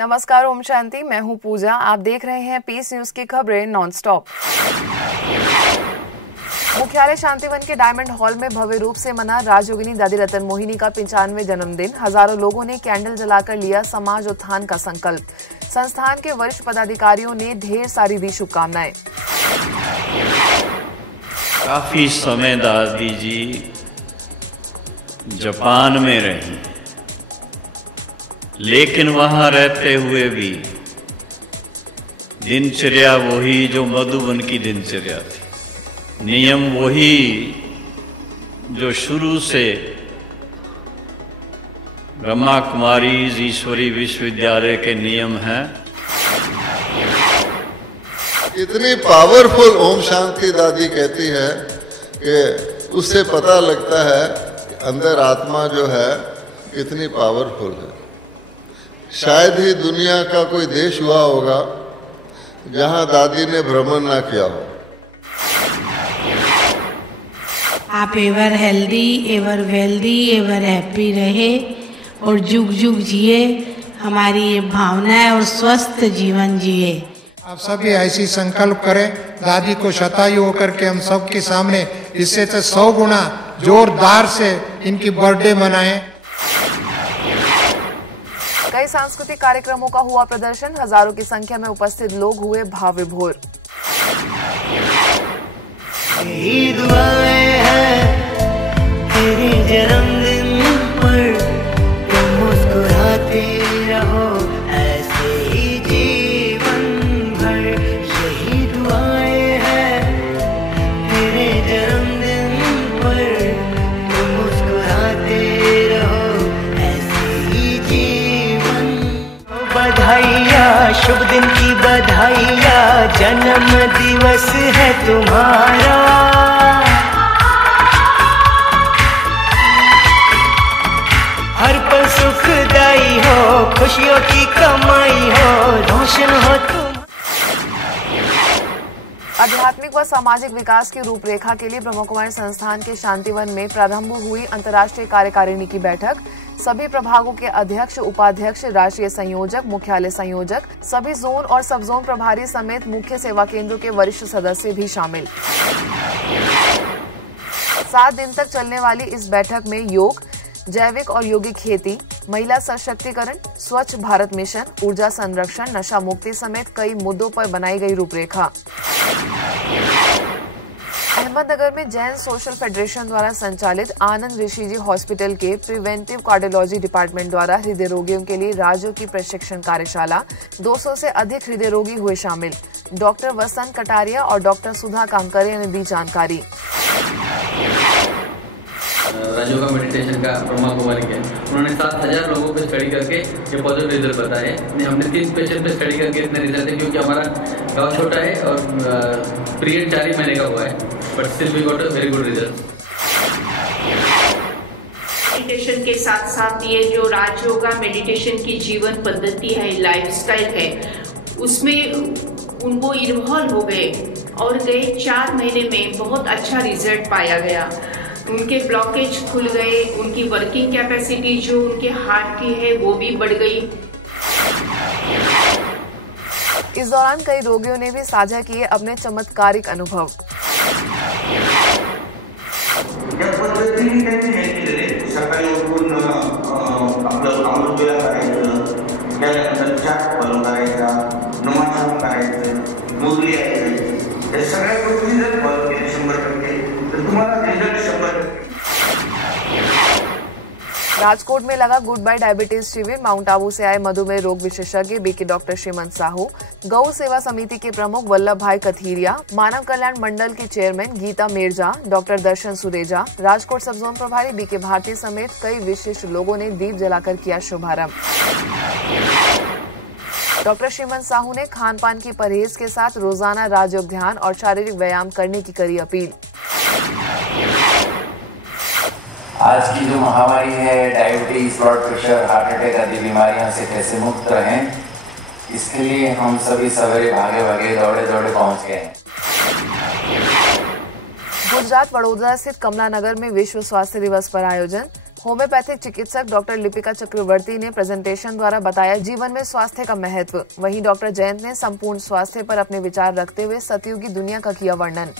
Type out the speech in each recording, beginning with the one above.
नमस्कार, ओम शांति। मैं हूं पूजा। आप देख रहे हैं पीस न्यूज की खबरें नॉनस्टॉप। मुख्यालय शांतिवन के डायमंड हॉल में भव्य रूप से मना राजयोगिनी दादी रतन मोहिनी का 95वें जन्मदिन। हजारों लोगों ने कैंडल जलाकर लिया समाज उत्थान का संकल्प। संस्थान के वरिष्ठ पदाधिकारियों ने ढेर सारी दी शुभकामनाएं। काफी समय दादी जी जापान में रही, लेकिन वहां रहते हुए भी दिनचर्या वही जो मधुबन की दिनचर्या थी, नियम वही जो शुरू से ब्रह्मा कुमारी ईश्वरी विश्वविद्यालय के नियम हैं। इतनी पावरफुल ओम शांति दादी कहती है कि उससे पता लगता है कि अंदर आत्मा जो है कितनी पावरफुल है। शायद ही दुनिया का कोई देश हुआ होगा जहां दादी ने भ्रमण ना किया हो। आप ever healthy, ever wealthy, ever happy रहे और जुग जुग जिए। हमारी ये भावना है और स्वस्थ जीवन जिए। आप सभी ऐसी संकल्प करें, दादी को शतायु होकर के हम सबके सामने इससे 100 गुना जोरदार से इनकी बर्थडे मनाएं। कई सांस्कृतिक कार्यक्रमों का हुआ प्रदर्शन। हजारों की संख्या में उपस्थित लोग हुए भाव विभोर। यही दुआएं हैं तेरे जन्मदिन पर, तुम मुस्कुराते रहो ऐसे ही जीवन भर। यही दुआएं हैं तेरे जन्मदिन पर, तुम मुस्कुराते रहो ऐसे ही जीवन। बधाइयाँ, शुभ दिन की बधाइयाँ, जन्म दिवस है तुम्हारा। हर पल सुखदाई हो, खुशियों की कमाई हो, रोशन हो तुम। आध्यात्मिक व सामाजिक विकास की रूपरेखा के लिए ब्रह्मा कुमारी संस्थान के शांतिवन में प्रारंभ हुई अंतर्राष्ट्रीय कार्यकारिणी की बैठक। सभी प्रभागों के अध्यक्ष, उपाध्यक्ष, राष्ट्रीय संयोजक, मुख्यालय संयोजक, सभी जोन और सब जोन प्रभारी समेत मुख्य सेवा केंद्रों के वरिष्ठ सदस्य भी शामिल। 7 दिन तक चलने वाली इस बैठक में योग, जैविक और यौगिक खेती, महिला सशक्तिकरण, स्वच्छ भारत मिशन, ऊर्जा संरक्षण, नशा मुक्ति समेत कई मुद्दों पर बनाई गई रूपरेखा। अहमदनगर में जैन सोशल फेडरेशन द्वारा संचालित आनंद ऋषि जी हॉस्पिटल के प्रिवेंटिव कार्डियोलॉजी डिपार्टमेंट द्वारा हृदय रोगियों के लिए राज्यों की प्रशिक्षण कार्यशाला। 200 से अधिक हृदय रोगी हुए शामिल। डॉक्टर वसंत कटारिया और डॉक्टर सुधा कांकरिया ने दी जानकारी। राजयोगा मेडिटेशन का ब्रह्मा कुमारी के उन्होंने 7000 लोगों पे स्टडी करके ये पॉजिटिव रिजल्ट बताए। हमने 3 पेशेंट पे स्टडी करके इतने रिजल्ट है, क्योंकि हमारा गाँव छोटा है और पीरियड 4 ही महीने का हुआ है, but still we got a very good result. Meditation के साथ साथ ये जो राजयोगा मेडिटेशन की जीवन पद्धति है, लाइफस्टाइल है, उसमें उनको इन्वॉल्व हो गए और गए 4 महीने में बहुत अच्छा रिजल्ट पाया गया। उनके ब्लॉकेज खुल गए, उनकी वर्किंग कैपेसिटी जो उनके हार्ट की है वो भी बढ़ गई। इस दौरान कई रोगियों ने भी साझा किए अपने चमत्कारिक अनुभव। सकाळी उठून आपलं अमृतवेला करायचं, त्यानंतर चाट फॉलो करायचा, नमाज करायचं, मुरली यायचं, या सगळ्या गोष्टी जर फॉलो केले 100% तर तुम्हाला रिझल्ट 100%। राजकोट में लगा गुड बाय डायबिटीज शिविर। माउंट आबू से आए मधुमेह रोग विशेषज्ञ बीके डॉक्टर श्रीमंत साहू, गौ सेवा समिति के प्रमुख वल्लभ भाई कथीरिया, मानव कल्याण मंडल की चेयरमैन गीता मिर्जा, डॉक्टर दर्शन सुरेजा, राजकोट सब जोन प्रभारी बीके भारती समेत कई विशिष्ट लोगों ने दीप जलाकर किया शुभारंभ। डॉक्टर श्रीमंत साहू ने खान पान की परहेज के साथ रोजाना राजयोग ध्यान और शारीरिक व्यायाम करने की करी अपील। आज की जो महामारी है, diabetes, blood pressure, heart attack आदि बीमारियों से कैसे मुक्त रहें, इसके लिए हम सभी सवेरे भागे भागे दौड़े दौड़े पहुंच गए हैं। गुजरात वडोदरा स्थित कमला नगर में विश्व स्वास्थ्य दिवस पर आयोजन। होम्योपैथिक चिकित्सक डॉक्टर लिपिका चक्रवर्ती ने प्रेजेंटेशन द्वारा बताया जीवन में स्वास्थ्य का महत्व। वहीं डॉक्टर जयंत ने संपूर्ण स्वास्थ्य पर अपने विचार रखते हुए सतयुगी दुनिया का किया वर्णन।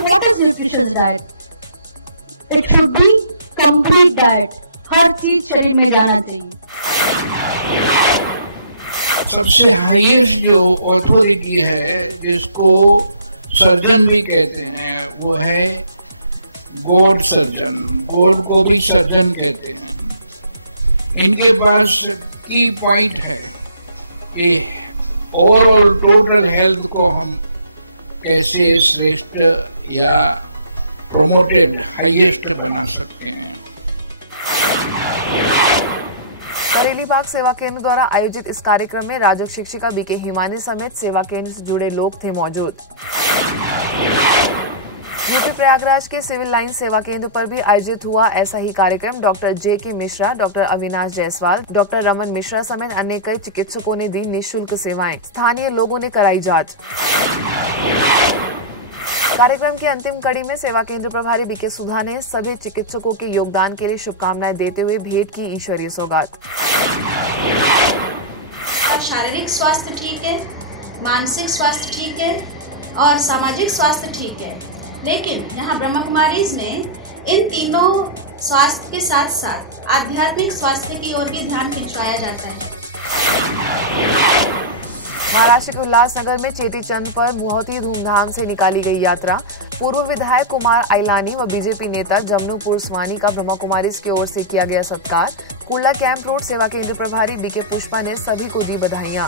Nutritious diet, it should be complete diet, हर चीज शरीर में जाना चाहिए। सबसे हाईएस्ट जो ऑथोरिटी है, जिसको सर्जन भी कहते हैं, वो है गॉड सर्जन। गॉड को भी सर्जन कहते हैं। इनके पास की पॉइंट है कि ओवरऑल टोटल हेल्थ को हम कैसे श्रेष्ठ या प्रोमोटेड हाईएस्ट बना सकते हैं। करेली बाग सेवा केंद्र द्वारा आयोजित इस कार्यक्रम में राजयोग शिक्षिका बीके हिमानी समेत सेवा केंद्र से जुड़े लोग थे मौजूद। यूपी प्रयागराज के सिविल लाइन सेवा केंद्र पर भी आयोजित हुआ ऐसा ही कार्यक्रम। Doctor JK. Mishra, doctor Avinash Jaiswal, doctor Raman Mishra समेत अन्य कई चिकित्सकों ने दी निःशुल्क सेवाएं। स्थानीय लोगों ने कराई जांच। कार्यक्रम की अंतिम कड़ी में सेवा केंद्र प्रभारी बीके सुधा ने सभी चिकित्सकों के योगदान के लिए शुभकामनाएं देते हुए भेंट की ईश्वरीय सौगात। शारीरिक स्वास्थ्य ठीक है, मानसिक स्वास्थ्य ठीक है और सामाजिक स्वास्थ्य ठीक है, लेकिन यहाँ ब्रह्मा कुमारीज ने इन तीनों स्वास्थ्य के साथ साथ आध्यात्मिक स्वास्थ्य की ओर भी ध्यान खिंचवाया जाता है। महाराष्ट्र के उल्लासनगर में चेटीचंद पर बहुत ही धूमधाम से निकाली गई यात्रा। पूर्व विधायक कुमार आइलानी व बीजेपी नेता जमनू पुरस्वानी का ब्रह्मा कुमारीज की ओर से किया गया सत्कार। कुर्ला कैंप रोड सेवा केंद्र प्रभारी बीके पुष्पा ने सभी को दी बधाइयां।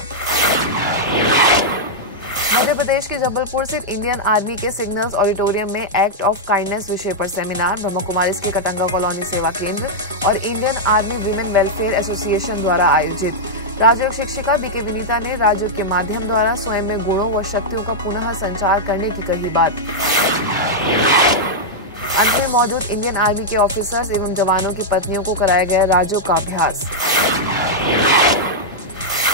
मध्य प्रदेश के जबलपुर स्थित इंडियन आर्मी के सिग्नल्स ऑडिटोरियम में एक्ट ऑफ काइंडनेस विषय पर सेमिनार ब्रह्मा कुमारीज के कटंगा कॉलोनी सेवा केंद्र और Indian army women welfare association द्वारा आयोजित। राजयोग शिक्षिका बीके विनीता ने राजयोग के माध्यम द्वारा स्वयं में गुणों व शक्तियों का पुनः संचार करने की कही बात। अंत में मौजूद इंडियन आर्मी के ऑफिसर्स एवं जवानों की पत्नियों को कराया गया राजयोग का अभ्यास।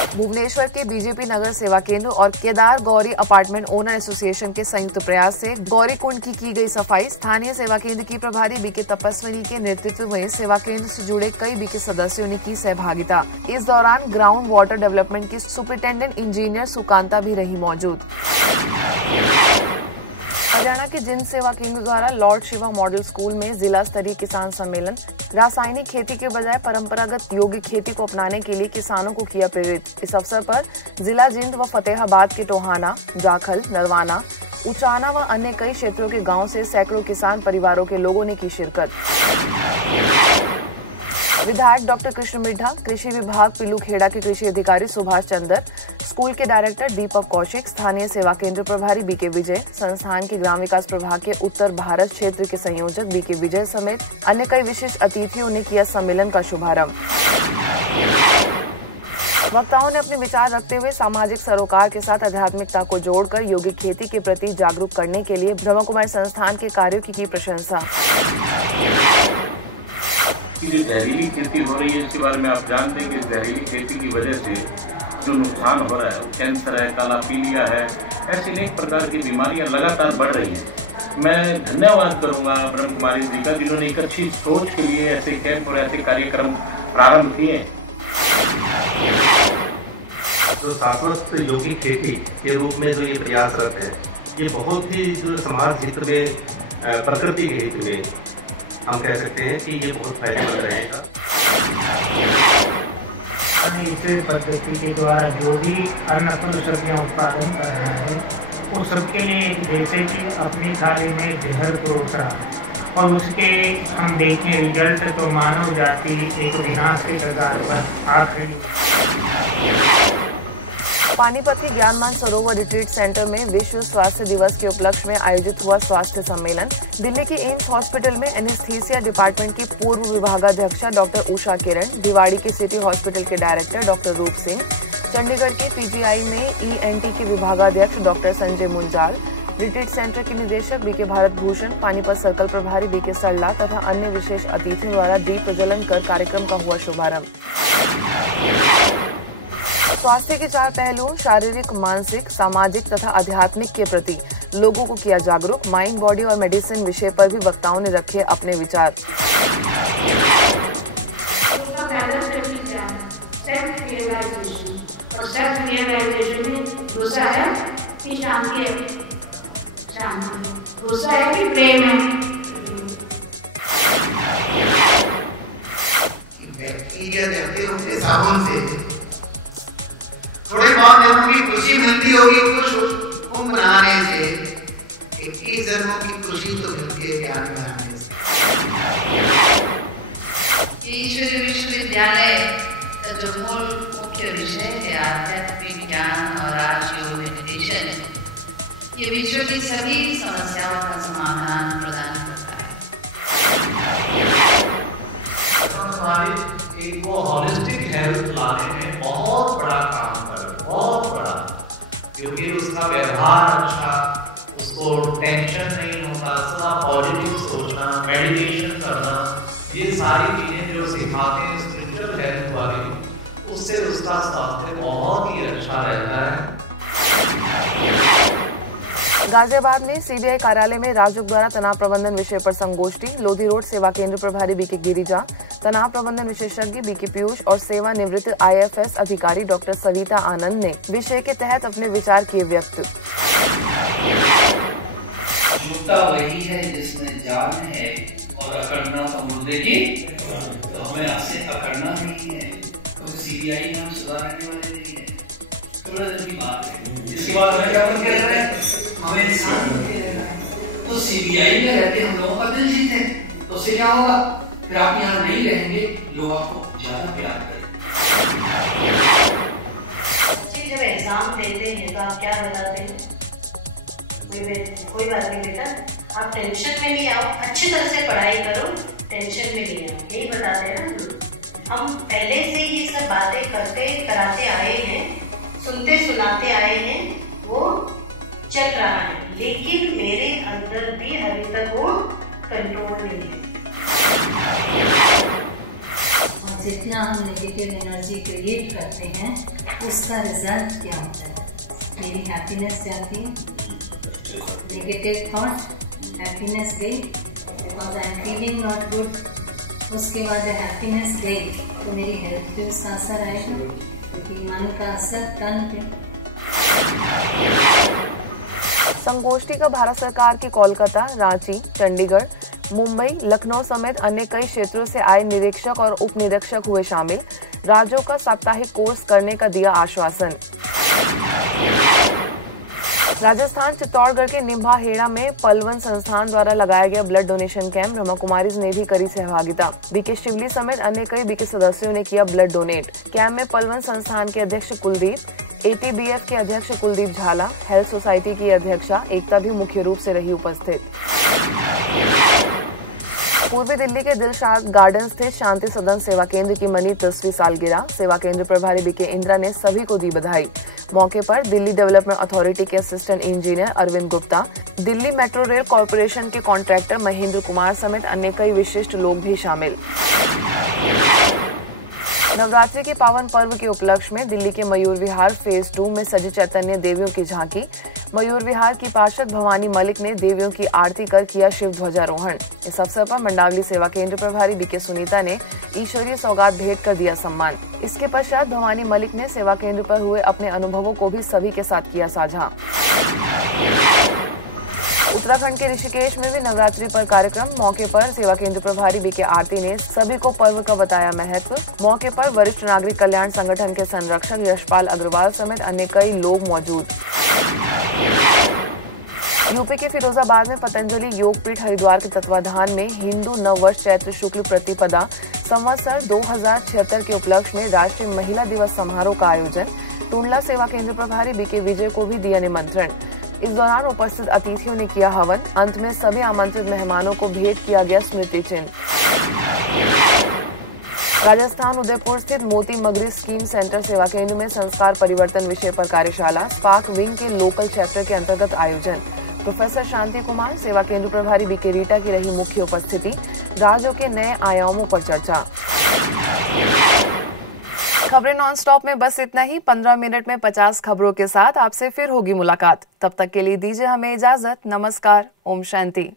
भुवनेश्वर के बीजेपी नगर सेवा केंद्र और Kedar Gauri apartment owner association के संयुक्त प्रयास से गौरी कुंड की गई सफाई। स्थानीय सेवा केंद्र की प्रभारी बीके तपस्विनी के नेतृत्व में सेवा केंद्र से जुड़े कई बीके सदस्यों ने की सहभागिता। इस दौरान ग्राउंड वाटर डेवलपमेंट की सुपरिटेंडेंट इंजीनियर सुकांता भी रही मौजूद। हरियाणा के जिंद सेवा केंद्र द्वारा लॉर्ड शिवा मॉडल स्कूल में जिला स्तरीय किसान सम्मेलन। रासायनिक खेती के बजाय परंपरागत यौगिक खेती को अपनाने के लिए किसानों को किया प्रेरित। इस अवसर पर जिला जिंद व फतेहाबाद के टोहाना, जाखल, नरवाना, उचाना व अन्य कई क्षेत्रों के गांव से सैकड़ों किसान परिवारों के लोगों ने की शिरकत। विधायक डॉक्टर कृष्ण मिड्ढा, कृषि विभाग पिलूखेड़ा के कृषि अधिकारी सुभाष चंद्र, स्कूल के डायरेक्टर दीपक कौशिक, स्थानीय सेवा केंद्र प्रभारी बीके विजय, संस्थान के ग्राम विकास प्रभाग के उत्तर भारत क्षेत्र के संयोजक बीके विजय समेत अन्य कई विशिष्ट अतिथियों ने किया सम्मेलन का शुभारंभ। वक्ताओं ने अपने विचार रखते हुए सामाजिक सरोकार के साथ आध्यात्मिकता को जोड़कर यौगिक खेती के प्रति जागरूक करने के लिए ब्रह्मा कुमारी संस्थान के कार्यों की प्रशंसा। जो जहरीली खेती हो रही है, इसके बारे में आप जानते हैं कि जहरीली खेती की वजह से जो नुकसान हो रहा है, कैंसर है, काला पीलिया है, ऐसी अनेक प्रकार की बीमारियां लगातार बढ़ रही हैं। मैं धन्यवाद करूंगा ब्रह्मा कुमारी जी का, जिन्होंने एक अच्छी सोच के लिए ऐसे कैंप और ऐसे कार्यक्रम प्रारंभ किए। जो शाश्वत यौगिक खेती के रूप में जो ये प्रयासरत है, ये बहुत ही जो समाज हित में, प्रकृति के हित में हम कह सकते हैं कि ये बहुत फायदेमंद रहेगा। इस पद्धति के द्वारा जो भी अन्न फल सब्जियां उत्पादन कर रहा है, वो सबके लिए जैसे कि अपनी थाली में जहर परोस रहा और उसके हम देखें रिजल्ट तो मानव जाति एक विनाश के कगार पर आ खड़ी। पानीपत के ज्ञानमान सरोवर रिट्रीट सेंटर में विश्व स्वास्थ्य दिवस के उपलक्ष्य में आयोजित हुआ स्वास्थ्य सम्मेलन। दिल्ली के एम्स हॉस्पिटल में एनेस्थीसिया डिपार्टमेंट की पूर्व विभागाध्यक्षा डॉक्टर उषा किरण, दिवाड़ी के सिटी हॉस्पिटल के डायरेक्टर डॉक्टर रूप सिंह, चंडीगढ़ के पीजीआई में ईएनटी के विभागाध्यक्ष doctor Sanjay Munjal, retreat centre के निदेशक बीके भारत भूषण, पानीपत सर्कल प्रभारी बीके सरला तथा अन्य विशेष अतिथियों द्वारा दीप प्रज्वलन कर कार्यक्रम का हुआ शुभारंभ। स्वास्थ्य के 4 पहलुओं शारीरिक, मानसिक, सामाजिक तथा आध्यात्मिक के प्रति लोगों को किया जागरूक। माइंड, बॉडी और मेडिसिन विषय पर भी वक्ताओं ने रखे अपने विचार। गुस्सा है कि प्रेम है। बैक्टीरिया जलते होंगे साबुन से, थोड़े बहुत जन्मों की खुशी मिलती होगी कुछ मनाने से, 21 जन्मों की खुशी तो मिलती है ज्ञान बनाने से। ईश्वरीय विश्वविद्यालय का जो मूल मुख्य विषय है आध्यात्मिक ज्ञान और राजयोग मेडिटेशन, ये विश्व की सभी समस्याओं का समाधान प्रदान करता है। हमारी एक वो होलिस्टिक हेल्थ लाने में बहुत बड़ा काम कर, बहुत बड़ा, क्योंकि उसका व्यवहार अच्छा, उसको टेंशन नहीं होता, सदा पॉजिटिव सोचना, मेडिटेशन करना, ये सारी चीजें जो सिखाते हैं स्पिरिचुअल हेल्थ वाली, उससे उसका स्वास्थ्य बहुत ही अच्छा रहता है। गाजियाबाद में सीबीआई कार्यालय में राजयोग द्वारा तनाव प्रबंधन विषय पर संगोष्ठी। लोधी रोड सेवा केंद्र प्रभारी बीके गिरिजा, तनाव प्रबंधन विशेषज्ञ बीके पीयूष और सेवानिवृत्त IAFS अधिकारी डॉक्टर सविता आनंद ने विषय के तहत अपने विचार किए व्यक्त। झूठा वही है जिसमें जान है और अकड़ना समुद्र की, तो हमें आपसे अकड़ना नहीं है, तो सीबीआई हम सुधारने वाले नहीं है। थोड़ा की बात है, इसके बाद हमें क्या कह रहे हैं, हमें इंसान तो सीबीआई में रहते हम लोगों का दिल जीते, तो उससे क्या होगा, फिर आप यहाँ नहीं रहेंगे, लोग आपको ज्यादा प्यार करेंगे। बच्चे जब एग्जाम देते हैं तो आप क्या बताते हैं, कोई बात नहीं बेटा, आप टेंशन में नहीं आओ, अच्छी तरह से पढ़ाई करो, टेंशन में नहीं आओ, यही बताते हैं ना। हम पहले से ये सब बातें करते कराते आए हैं, सुनते सुनाते आए हैं, वो चल रहा है, लेकिन मेरे अंदर भी अभी तक वो कंट्रोल नहीं है। और जितना हम नेगेटिव एनर्जी क्रिएट करते हैं उसका रिजल्ट क्या होता है, मेरी हैप्पीनेस जाती है, नेगेटिव थॉट, हैप्पीनेस गई, because I am feeling not good, उसके बाद हैप्पीनेस गई तो मेरी हेल्थ पे उसका असर आएगा, क्योंकि मन का असर तन पे। संगोष्ठी का भारत सरकार की कोलकाता, रांची, चंडीगढ़, मुंबई, लखनऊ समेत अन्य कई क्षेत्रों से आए निरीक्षक और उप निरीक्षक हुए शामिल। राज्यों का साप्ताहिक कोर्स करने का दिया आश्वासन। राजस्थान चित्तौड़गढ़ के निम्भा हेड़ा में पलवन संस्थान द्वारा लगाया गया blood donation camp, Brahma Kumaris ने भी करी सहभागिता। बीके शिवली समेत अन्य कई बीके सदस्यों ने किया ब्लड डोनेट। कैंप में पलवन संस्थान के अध्यक्ष कुलदीप, ATBF के अध्यक्ष कुलदीप झाला, हेल्थ सोसाइटी की अध्यक्षा एकता भी मुख्य रूप से रही उपस्थित। पूर्वी दिल्ली के दिलशाद गार्डन स्थित शांति सदन सेवा केंद्र की मनी 10वीं सालगिरह, सेवा केंद्र प्रभारी बीके इंदिरा ने सभी को दी बधाई। मौके पर दिल्ली डेवलपमेंट अथॉरिटी के assistant engineer Arvind Gupta, Delhi metro rail corporation के कॉन्ट्रैक्टर महेंद्र कुमार समेत अन्य कई विशिष्ट लोग भी शामिल। नवरात्रि के पावन पर्व के उपलक्ष्य में दिल्ली के मयूर विहार फेज 2 में सजी चैतन्य देवियों की झांकी। मयूर विहार की पार्षद भवानी मलिक ने देवियों की आरती कर किया शिव ध्वजारोहण। इस अवसर पर मंडावली सेवा केंद्र प्रभारी बीके सुनीता ने ईश्वरीय सौगात भेंट कर दिया सम्मान। इसके पश्चात भवानी मलिक ने सेवा केंद्र पर हुए अपने अनुभवों को भी सभी के साथ किया साझा। उत्तराखंड के ऋषिकेश में भी नवरात्रि पर कार्यक्रम, मौके पर सेवा केंद्र प्रभारी बीके आरती ने सभी को पर्व का बताया महत्व। मौके पर वरिष्ठ नागरिक कल्याण संगठन के संरक्षक यशपाल अग्रवाल समेत अन्य कई लोग मौजूद। यूपी के फिरोजाबाद में पतंजलि योगपीठ हरिद्वार के तत्वाधान में हिंदू नववर्ष चैत्र शुक्ल प्रतिपदा संवत्सर 2076 के उपलक्ष्य में राष्ट्रीय महिला दिवस समारोह का आयोजन। टुंडला सेवा केंद्र प्रभारी बीके विजय को भी दिया निमंत्रण। इस दौरान उपस्थित अतिथियों ने किया हवन। अंत में सभी आमंत्रित मेहमानों को भेंट किया गया स्मृति चिन्ह। राजस्थान उदयपुर स्थित मोती मगरी स्कीम सेंटर सेवा केंद्र में संस्कार परिवर्तन विषय पर कार्यशाला, स्पार्क विंग के लोकल चैप्टर के अंतर्गत आयोजन। प्रोफेसर शांति कुमार, सेवा केंद्र प्रभारी बीके रीटा की रही मुख्य उपस्थिति। राज्यों के नए आयामों पर चर्चा। खबरें नॉनस्टॉप में बस इतना ही। 15 मिनट में 50 खबरों के साथ आपसे फिर होगी मुलाकात। तब तक के लिए दीजिए हमें इजाजत। नमस्कार। ओम शांति।